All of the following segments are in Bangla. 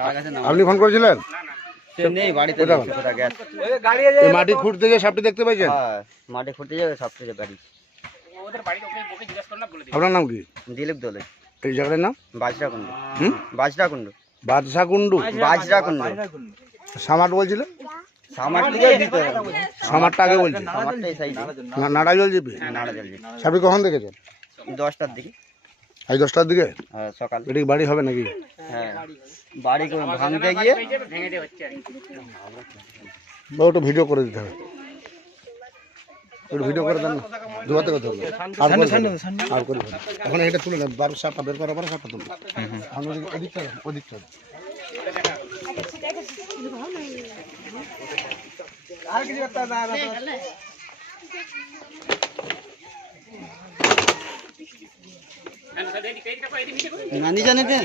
তার কাছে নাম আপনি ফোন করেছিলেন? নেই বাড়িতে মাটি খুঁড়তে গিয়ে সাপটি দেখতে পাইছেন? হ্যাঁ মাঠে খুঁড়তে যাবে সব কিছু বাড়ি। আপনার নাম কি? দিলীপ দোলে। এই জায়গাটার নাম? বাজরা কুণ্ড। হুম? বাজরা কুণ্ড। বাদশা কুন্ডু বাজরা কুণ্ড। সামাট বলছিল? সামারটা আগে বলছি। সামারটা এই সাইডে নাড়া জল জিপি? জল সাপটি কখন দেখেছেন? দশটার দিকে। আজ দশটার দিকে? হ্যাঁ, সকাল। এটা বাড়ি হবে নাকি? হ্যাঁ বাড়ি ভাঙতে গিয়ে বা ওটা ভিডিও করে দিতে হবে। একটু ভিডিও করে দেন না। দুয়াতে কথা বলব। আর আর করে এখন এটা তুলে নেন। বার সাপটা বের করার পরে সাপটা তুলুন এখন ওদিকে- ওদিকটা দেন, ওদিকটা দেন।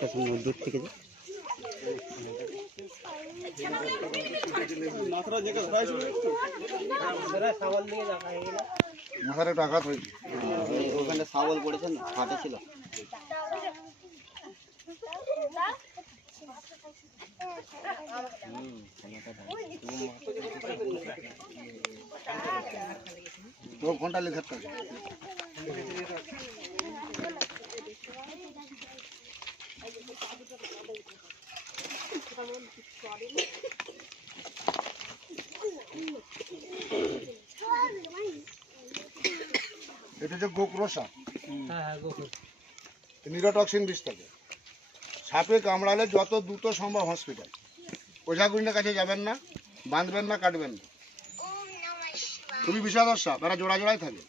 জানেতে দূর থেকে। মাথার একটু আঘাত হয়েছে ওখানটা শাবল পড়েছে না হাটে ছিল তো ফোনটা লিখে থাকবে এটা হচ্ছে গোকুরো সাপ নিরোটক্সিন বিষ থাকে সাপে কামড়ালে যত দ্রুত সম্ভব হসপিটাল ওঝাগুড়ির কাছে যাবেন না বাঁধবেন না কাটবেন না। খুবই বিষাদর সাপ এরা জোড়া জোড়াই থাকে।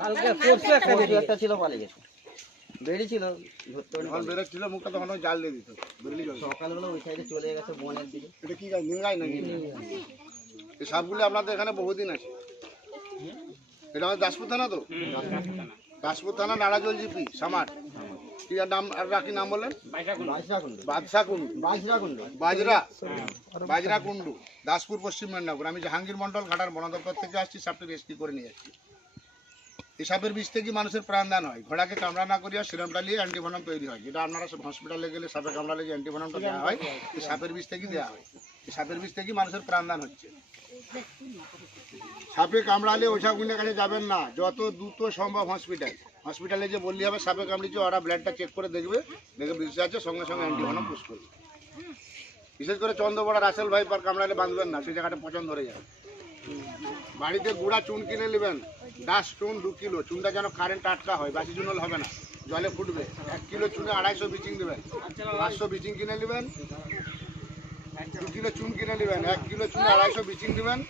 পরশু একটা ছিল পালিয়ে গেছে। বেরিয়েছিল ধরতে যখন বেরোচ্ছিল মুখটা তখন জাল দিয়ে দিত। বেরোলি জল সকালবেলা ওই সাইডে চলে গেছে বনের দিকে। এটা কি গাছ? নিঙ্গাই নাকি এই সাপগুলি আপনাদের এখানে বহুদিন আছে। এটা আমাদের দাসপুর থানা তো? দাসপুর থানা নারাজল জিপি সামার। কি নাম আর রাখি নাম বললেন বাদশা কুন্ডু বাজরা। বাজরা কুন্ডু দাসপুর পশ্চিম মেদিনীপুর। আমি জাহাঙ্গীর মন্ডল ঘাটার বন দপ্তর থেকে আসছি সাপটি রেস্কিউ করে নিয়ে যাচ্ছি এই সাপের বিষ থেকে মানুষের প্রাণদান হয়। ঘোড়াকে কামড়া না করিয়া সিরামটা নিয়ে অ্যান্টিভেনম তৈরি হয়। যেটা আপনারা হসপিটালে গেলে সাপে কামড়ালে যে অ্যান্টিভেনমটা দেওয়া হয়, এই সাপের বিষ থেকে দেওয়া হয়। এই সাপের বিষ থেকে মানুষের প্রাণদান হচ্ছে। সাপে কামড়ালে ওঝাগুনের কাছে যাবেন না। যত দ্রুত সম্ভব হসপিটাল হসপিটালে যে বললি হবে, সাপে কামড়িছে, ওরা ব্লাডটা চেক করে দেখবে, দেখে বিষ আছে, সঙ্গে সঙ্গে অ্যান্টিভেনম পুশ করবে। বিশেষ করে চন্দ্রপড়া রাসেল ভাই পার কামড়ালে বাঁধবেন না, সেই জায়গাটা পছন্দ ধরে যাবে। বাড়িতে গুঁড়া চুন কিনে নেবেন, দাস চুন দু কিলো, চুনটা যেন কারেন্ট টাটকা হয়, বাসি চুন হবে না, জলে ফুটবে। এক কিলো চুনে আড়াইশো বিচিং দেবেন, পাঁচশো বিচিং কিনে নেবেন, দু কিলো চুন কিনে নেবেন, এক কিলো চুনে আড়াইশো বিচিং দেবেন।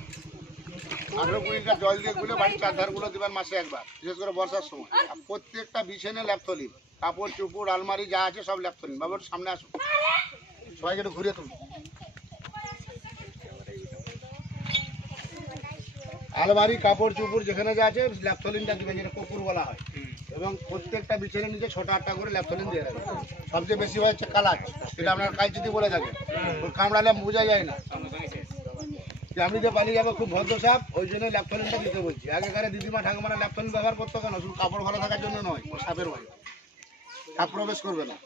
আঠেরো কুড়ি লিটার জল দিয়ে গুলে বাড়ির চারধারগুলো দেবেন মাসে একবার, বিশেষ করে বর্ষার সময়। আর প্রত্যেকটা বিছানে ল্যাপথলিন, কাপড়, চুপড়, আলমারি যা আছে সব ল্যাপথলিন। বাবুর সামনে আসুন। সবাইকে ঘুরিয়ে তুলুন। আলমারি, কাপড়, চুপড় যেখানে যা আছে, ল্যাপথলিনটা দিবেন যেটা কপুর বলা হয়। এবং প্রত্যেকটা বিছানের নিচে ছোট আটটা করে ল্যাপথলিন দিয়ে রাখবেন সবচেয়ে বেশি হচ্ছে কালাচ সেটা আপনার কাজ যদি বলে থাকে। কামড়ালে বোঝা যায় না। আমি যে পালিয়ে যাব খুব ভদ্র সাপ, ওই জন্য ল্যাপথলিনটা দিতে বলছি। আগেকার দিদিমা, ঠাকুমারা ল্যাপথলিন ব্যবহার করতো কেন? শুধু কাপড় ভালো থাকার জন্য নয় সাপের ভয়। সাপ প্রবেশ করবে না।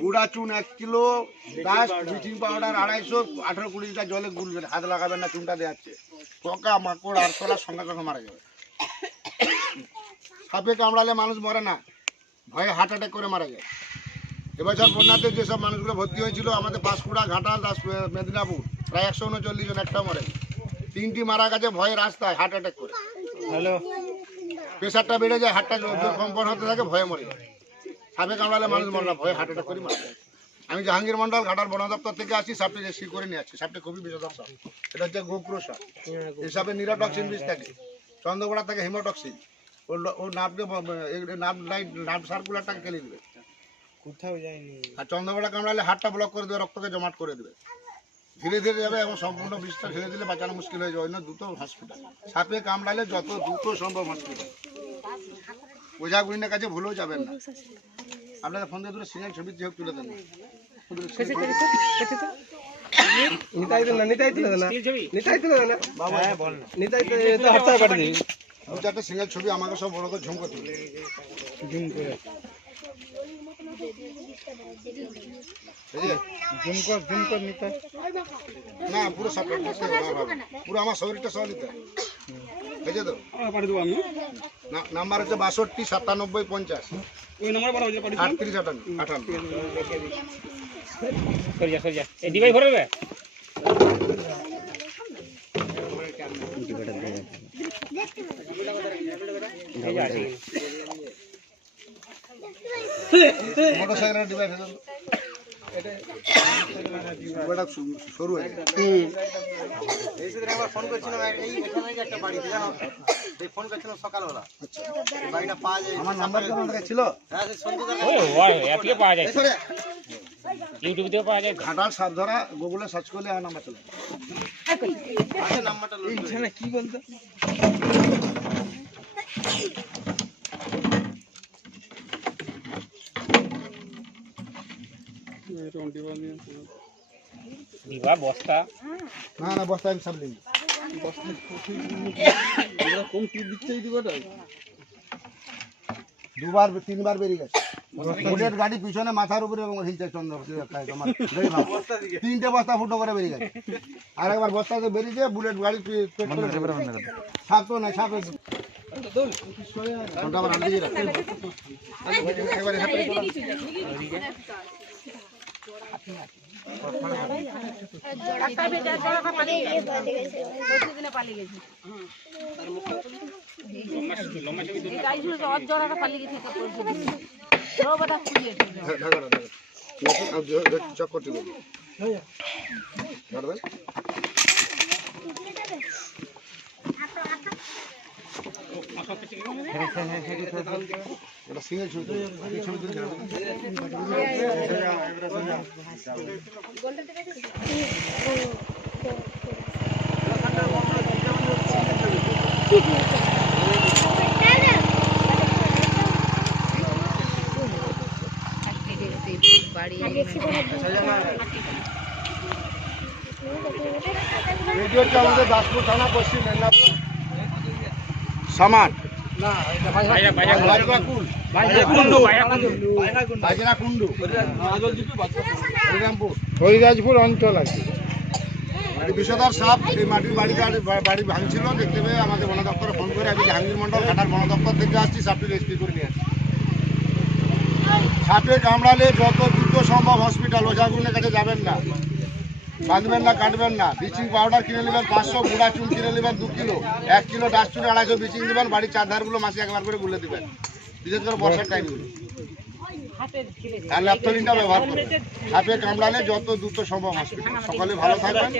গুড়া চুন এক কিলো দাস ব্লিচিং পাউডার আড়াইশো আঠারো কুড়ি লিটার জলে গুলবেন হাত লাগাবেন না চুনটা দেওয়াচ্ছে পোকা মাকড় আরশোলা সঙ্গে সঙ্গে মারা যাবে। সাপে কামড়ালে মানুষ মরে না ভয়ে হার্ট অ্যাটাক করে মারা যায়। এবছর বন্যাতে যেসব মানুষগুলো ভর্তি হয়েছিল আমাদের পাঁশকুড়া ঘাটাল দাস মেদিনীপুর প্রায় একশো উনচল্লিশ জন একটা মরে। তিনটি মারা গেছে ভয়ে রাস্তায় হার্ট অ্যাটাক করে। হ্যালো। প্রেশারটা বেড়ে যায় হার্টটা কম্পন হতে থাকে ভয়ে মরে যায়। সাপে কামড়ালে মানুষ মরে না ভয়ে হার্ট অ্যাটাক করে মারা আমি জাহাঙ্গীর মন্ডল ঘাটার বন দপ্তর থেকে আসছি সাপটি রেস্কিউ করে নিয়ে আসছি। সাপটি খুবই সাপ এটা হচ্ছে গোপ্রো সাপ এই সাপে নিরোটক্সিন বিষ থাকে। চন্দ্রকোড়া থেকে হিমোটক্সিন। ওর ওর নাভ লাইট নাভ সার্কুলারটাকে খেলে দেবে। কোথাও যায়নি। আর চন্দ্রকোনা কামড়ালে হাতটা ব্লক করে দেবে রক্তকে জমাট করে দেবে। ধীরে ধীরে যাবে এবং সম্পূর্ণ বিষটা ঢেলে দিলে বাঁচানো মুশকিল হয়ে যাবে। অন্য দ্রুত হসপিটাল সাপে কামড়ালে যত দ্রুত সম্ভব হসপিটাল ওঝাগুড়িনের কাছে ভুলও যাবেন না। আপনারা ফোন দিয়ে দূরে সিঙ্গেল ছবি যে হোক তুলে দেন নিতাই না নিতাই তুলে না। নিতাই তুলে দে না। হ্যাঁ বল না। নিতাই তো হাতটা কাটে সিঙ্গেল ছবি আমাকে সব বড় করে ঝুমকো তুলে যে, জুম কর জুম কর নিতে না পুরো সাপোর্ট করতে। পুরো আমার শরীরটা সহ নিতে বুঝে তো পাঠিয়ে দেবো আমি। নাম্বার হচ্ছে বাষট্টি সাতানব্বই পঞ্চাশ। ওই নম্বরে পাঠাবো যে পাঠিয়ে আটত্রিশ আটান্ন আটান্ন। সরি যা সরি যা। এই ডিভাই ভরে দেবে? যা, আছে। মোটর সাইকেলের ডিভাইস ডিভাইসটা সরু হয়ে যায় এই সেদিন একবার ফোন করছিলাম এই একটা বাড়িতে জানো? ফোন করছিলাম সকালবেলা। বাড়িটা পাওয়া যায় আমার নাম্বার ছিল? হ্যাঁ পাওয়া যায়। ইউটিউব থেকে পাওয়া যায়। ঘাটাল সাপ ধরা গুগলে সার্চ করলে আমার নাম্বার চলে নাম্বারটা লোড করে না দিবা বস্তা। না না বস্তা আমি সব নিই কম টিপ দিচ্ছে এই দিবাটা দুবার তিনবার বেরিয়ে গেছে। বুলেট গাড়ি পিছনে মাথার উপরে এবং হিলছে চন্দ্র। তিনটে বস্তা ফুটো করে বেরিয়ে গেছে। আর একবার বস্তাতে বেরিয়েছে বুলেট গাড়ি পে- পেট করে সাপ তো নাই সাপ আমার হাতে দিয়ে রাখ। একবার এখান থেকে তোলা। ঢাকা দাও, ঢাকা দাও। দেখুন, আর জো- দেখ, চক করতে বলি। ধরবেন? এটা single ছবি তুলি। এই ছবি তুলি ধরবেন। এটি হচ্ছে আমাদের দাসপুর থানা পশ্চিম মেদিনীপুর হরিরামপুর। হরিরাজপুর অঞ্চল আছে। বিষধর সাপ এই মাটির বাড়ি বাড়ি ভাঙছিল। দেখতে পেয়ে আমাকে বন দপ্তরে ফোন করে আমি জাহাঙ্গীর মন্ডল ঘাটার বন দপ্তর থেকে আসছি সাপটি রেস্কিউ করে নিয়ে আসছি। সাপে কামড়ালে যত দ্রুত সম্ভব হসপিটাল ওঝাগুনের কাছে যাবেন না। বাঁধবেন না, কাটবেন না। ব্লিচিং পাউডার কিনে নেবেন, পাঁচশো গুঁড়া চুল কিনে নেবেন, দু কিলো। এক কিলো ডাস্ট চুনে আড়াইশো ব্লিচিং দেবেন বাড়ির চার ধারগুলো মাসে একবার করে গুলে দেবেন। বিশেষ করে বর্ষার টাইমগুলো আর ল্যাপটলিনটা ব্যবহার করবেন সাপে কামড়ালে যত দ্রুত সম্ভব হসপিটাল সকলে ভালো থাকবেন।